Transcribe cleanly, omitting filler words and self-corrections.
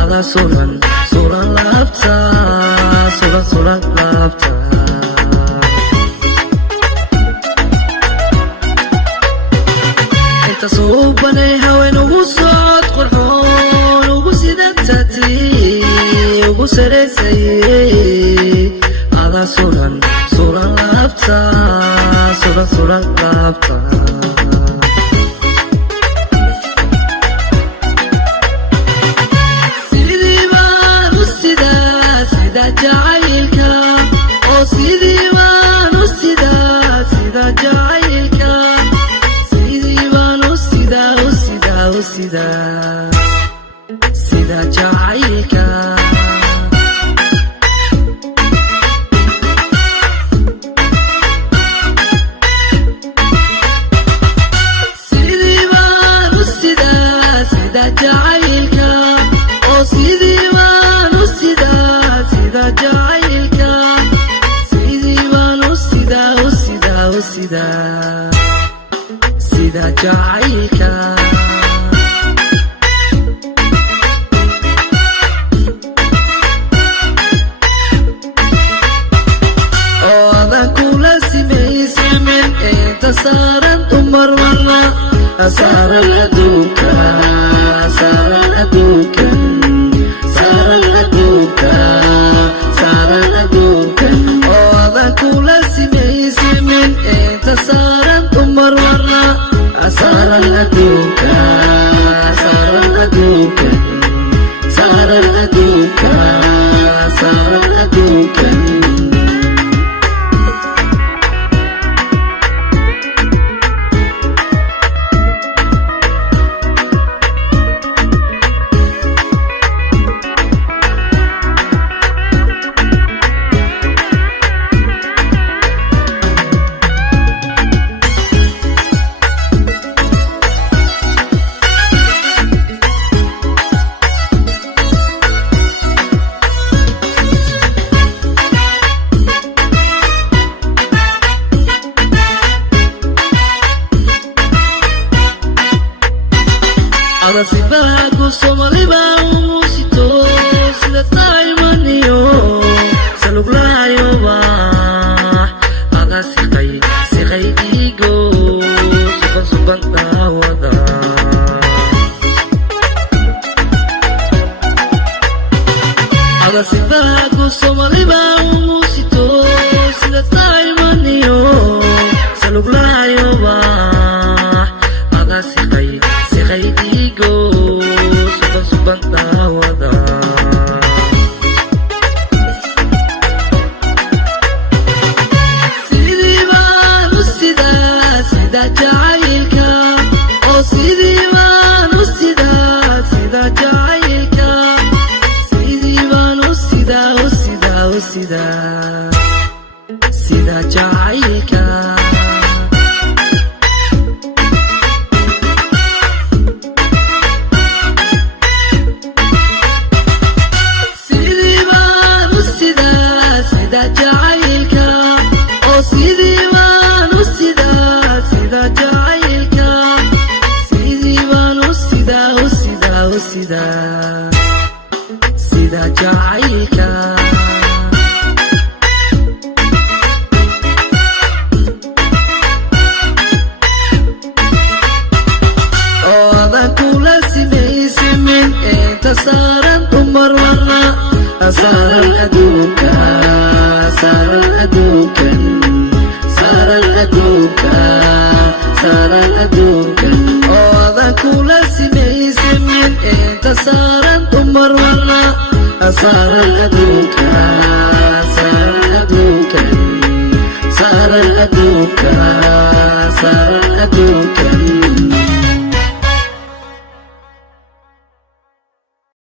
ada suran suran laabta suran suran laabta inta suubanay haween ugu socod qurxoon ugu sidantati ugu saraysay ada suran suran laabta suran suran laabta sida jacaylka sidii baan u sidaa sida jacaylka oo sidii baan u sidaa sida jacaylka sidii baan u sidaa u sidaa u sidaa sida jacaylka saran umar warna saran aduka saran aduka saran aduka saran aduka oda kula simeysimin inta saran umar warna saran aduka saran aduka saran aduka saran aduka sibaku somaliba umusito sida taymaniyo saluglayo ba aga siqay digo suban suban dawada aga sibaku somaliba umusito sida taymaniyo saluglayo ba aga siqay digo suban suban dawada sidii baan u sidaa sida jacaylka oo sidii baan u sidaa sida jacaylka sidii baan u sidaa u sidaa u sidaa sida jacaylka sida jacaylka ooda kula simeysimin inta saran umar warna saran aduka saran aduka saran aduka saran aduka ooda kula simeysimin inta saran umar warna saran aduka saran aduka saran aduka saran aduka